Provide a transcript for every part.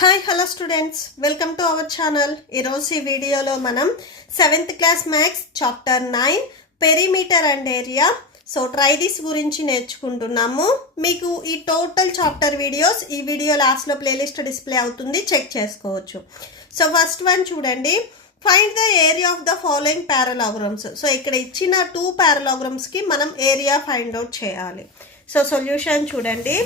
Hi hello students, welcome to our channel. ఈరోజు ఈ వీడియోలో మనం 7th class maths chapter 9 perimeter and area try this గురించి నేర్చుకుంటున్నాము. మీకు ఈ టోటల్ చాప్టర్ వీడియోస్ ఈ వీడియో లాస్ట్లో ప్లేలిస్ట్ డిస్ప్లే అవుతుంది, చెక్ చేసుకోవచ్చు. ఫస్ట్ వన్ చూడండి, find the area of the following parallelograms. ఇక్కడ ఇచ్చిన 2 పారలాగ్రామ్స్కి మనం ఏరియా ఫైండ్ అవుట్ చేయాలి. సొల్యూషన్ చూడండి.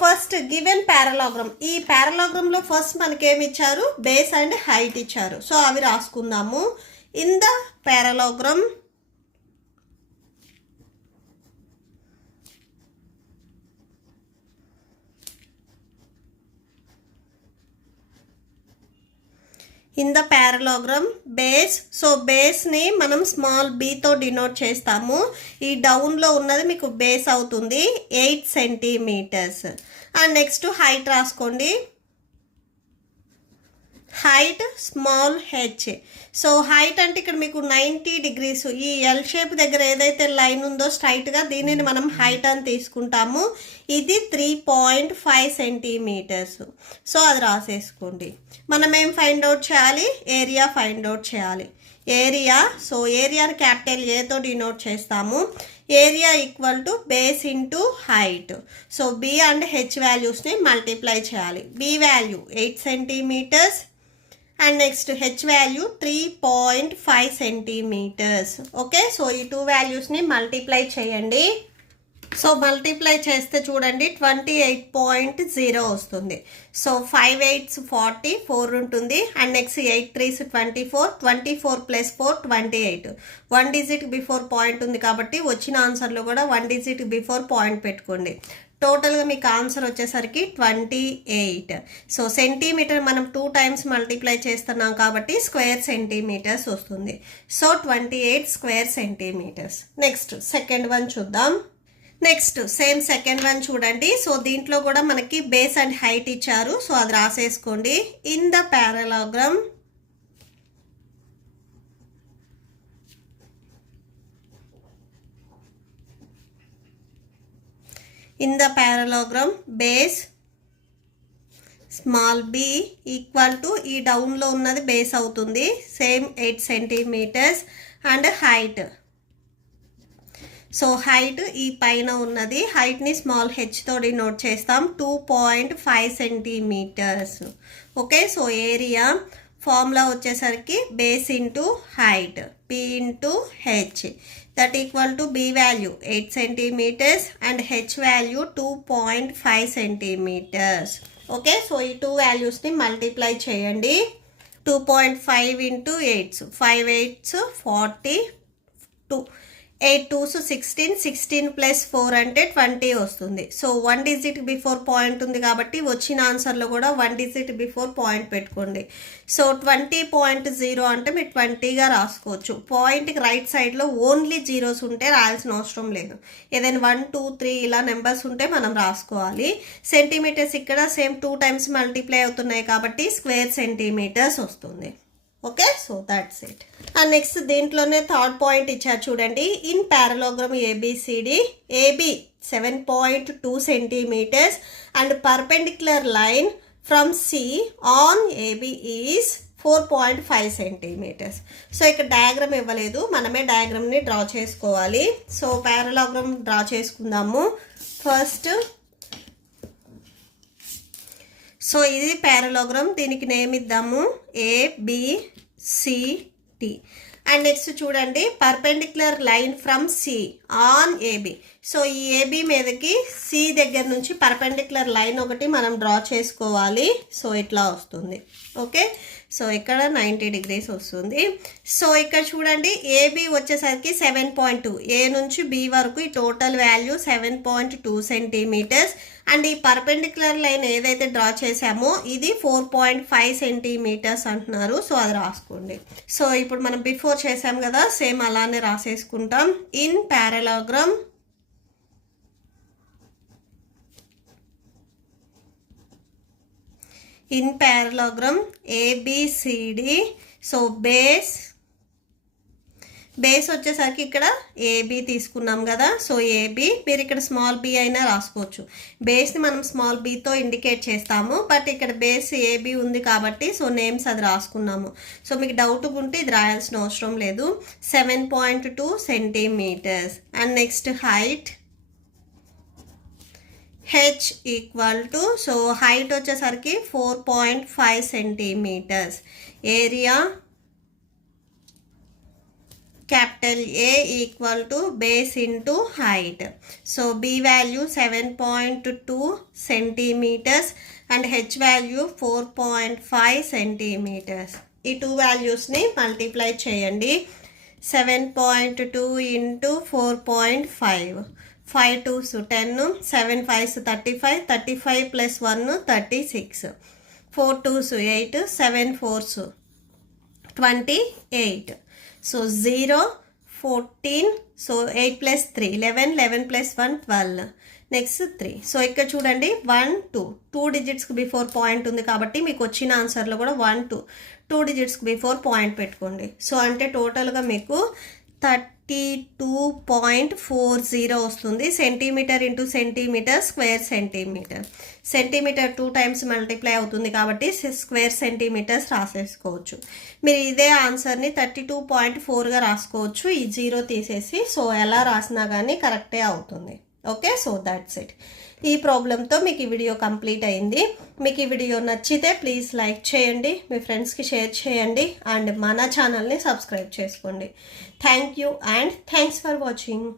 ఫస్ట్ గివెన్ పారలాగ్రామ్, ఈ పారలాగ్రామ్లో ఫస్ట్ మనకి ఏమి ఇచ్చారు, బేస్ అండ్ హైట్ ఇచ్చారు. అవి రాసుకుందాము. In the parallelogram base. బేస్ని మనం స్మాల్ బీతో డినోట్ చేస్తాము. ఈ డౌన్లో ఉన్నది మీకు బేస్ అవుతుంది 8 సెంటీమీటర్స్. అండ్ నెక్స్ట్ హైట్ రాసుకోండి. Height small H. హైట్ అంటే ఇక్కడ మీకు 90 degrees, ఈ ఎల్ షేప్ దగ్గర ఏదైతే లైన్ ఉందో స్ట్రైట్గా, దీనిని మనం హైట్ అని తీసుకుంటాము. ఇది 3.5 సెంటీమీటర్స్. అది రాసేసుకోండి. మనం ఏం ఫైండ్ అవుట్ చేయాలి, ఏరియా ఫైండ్ అవుట్ చేయాలి. ఏరియాని క్యాపిటల్ ఏతో డినోట్ చేస్తాము. Area equal to base into height. B and H వాల్యూస్ని మల్టిప్లై చేయాలి. B value 8 centimetres and next H value 3.5 centimetres. Okay, ఈ 2 వాల్యూస్ని మల్టిప్లై చేయండి. మల్టిప్లై చేస్తే చూడండి 28.0 వస్తుంది. 5 8s 40, 4 ఉంటుంది. And next 8 3s 24, 24 + 4 28. 1 digit before point ఉంది కాబట్టి వచ్చిన ఆన్సర్లో కూడా 1 digit బిఫోర్ పాయింట్ పెట్టుకోండి. టోటల్గా మీకు ఆన్సర్ వచ్చేసరికి 28. సెంటీమీటర్ మనం 2 times మల్టిప్లై చేస్తున్నాం కాబట్టి స్క్వేర్ సెంటీమీటర్స్ వస్తుంది. 28 square centimetres. Next second one చూద్దాం. నెక్స్ట్ సేమ్ సెకండ్ వన్ చూడండి. దీంట్లో కూడా మనకి బేస్ అండ్ హైట్ ఇచ్చారు. అది రాసేసుకోండి. In the parallelogram base small B equal to, ఈ డౌన్లో ఉన్నది బేస్ అవుతుంది, same 8 centimetres. And height, height ఈ పైన ఉన్నది, హైట్ని స్మాల్ హెచ్తో డినోట్ చేస్తాం, 2.5 సెంటీమీటర్స్. ఓకే, ఏరియా ఫార్ములా వచ్చేసరికి base into height, P into H, that equal to B value 8 centimetres and H value 2.5 centimetres. Okay, ఈ 2 వాల్యూస్ని మల్టిప్లై చేయండి. 2.5 ఇంటూ 8, 5 8s 40, 8 2s 16, 16 + 4 అంటే 20 వస్తుంది. 1 digit బిఫోర్ పాయింట్ ఉంది కాబట్టి వచ్చిన ఆన్సర్లో కూడా 1 digit బిఫోర్ పాయింట్ పెట్టుకోండి. 20.0 అంటే మీరు 20గా రాసుకోవచ్చు. పాయింట్కి రైట్ సైడ్లో ఓన్లీ జీరోస్ ఉంటే రాయాల్సిన అవసరం లేదు. ఏదైనా 1 2 3 ఇలా నెంబర్స్ ఉంటే మనం రాసుకోవాలి. సెంటీమీటర్స్ ఇక్కడ సేమ్ 2 times మల్టిప్లై అవుతున్నాయి కాబట్టి స్క్వేర్ సెంటీమీటర్స్ వస్తుంది. Okay, that's it. And next దీంట్లోనే థర్డ్ పాయింట్ ఇచ్చారు చూడండి. In parallelogram ABCD, AB 7.2 centimetres and perpendicular line from C on AB is 4.5 centimetres. ఇక్కడ డయాగ్రామ్ ఇవ్వలేదు, మనమే డయాగ్రామ్ని డ్రా చేసుకోవాలి. పారలాగ్రామ్ డ్రా చేసుకుందాము ఫస్ట్. ఇది పారలాగ్రామ్, దీనికి నేమ్ ఇద్దాము ABCD. అండ్ నెక్స్ట్ చూడండి, perpendicular line from C on AB. ఈ ఏబి మీదకి సి దగ్గర నుంచి పర్పెండిక్యులర్ లైన్ ఒకటి మనం డ్రా చేసుకోవాలి. ఇట్లా వస్తుంది. ఓకే, ఇక్కడ 90 degrees వస్తుంది. ఇక్కడ చూడండి, ఏబి వచ్చేసరికి 7.2, ఏ నుంచి బి వరకు ఈ టోటల్ వాల్యూ 7.2 సెంటీమీటర్స్. అండ్ ఈ పర్పెండిక్యులర్ లైన్ ఏదైతే డ్రా చేసామో ఇది 4.5 సెంటీమీటర్స్ అంటున్నారు. అది రాసుకోండి. ఇప్పుడు మనం బిఫోర్ చేసాం కదా, సేమ్ అలానే రాసేసుకుంటాం. ఇన్ పారలాగ్రామ్ ABCD, base బేస్ వచ్చేసరికి ఇక్కడ ఏబి తీసుకున్నాం కదా, సో ఏబి, మీరు ఇక్కడ స్మాల్ బి అయినా రాసుకోవచ్చు. బేస్ని మనం స్మాల్ బితో ఇండికేట్ చేస్తాము, బట్ ఇక్కడ బేస్ ఏబి ఉంది కాబట్టి సో నేమ్స్ అది రాసుకున్నాము. సో మీకు డౌట్ ఉంటే ఇది రాయాల్సిన అవసరం లేదు. 7.2 centimetres. And next height H equal to, so height వచ్చేసరికి 4.5 centimeters. Area capital A equal to base into height. So B value 7.2 centimeters and H value 4.5 centimeters. ఈ టూ వాల్యూస్ని multiply చేయండి. 7.2 into 4.5. 5 2s 10, 7 5s 35, 35 plus 1 36, 4 2s 8, 7 4s 28. So 0, 14, so 8 plus 3, 11, 11 plus 1, 12. Next 3. So ఇక్కడ చూడండి 1 2 డిజిట్స్కి before point ఉంది కాబట్టి మీకు వచ్చిన ఆన్సర్లో కూడా 1 2 డిజిట్స్కి బిఫోర్ పాయింట్ పెట్టుకోండి. సో అంటే టోటల్గా మీకు 32.40 వస్తుంది. Centimeter into centimeter square centimeter. Centimeter 2 times multiply అవుతుంది కాబట్టి స్క్వేర్ సెంటీమీటర్స్ రాసేసుకోవచ్చు. మీరు ఇదే ఆన్సర్ని 32.4గా రాసుకోవచ్చు, ఈ 0 తీసేసి. సో ఎలా రాసినా కానీ కరెక్టే అవుతుంది. Okay, so that's it. ఈ ప్రాబ్లంతో మీకు ఈ వీడియో కంప్లీట్ అయింది. మీకు ఈ వీడియో నచ్చితే ప్లీజ్ లైక్ చేయండి, మీ ఫ్రెండ్స్కి షేర్ చేయండి, అండ్ మన ఛానల్ని సబ్స్క్రైబ్ చేసుకోండి. Thank you and thanks for watching.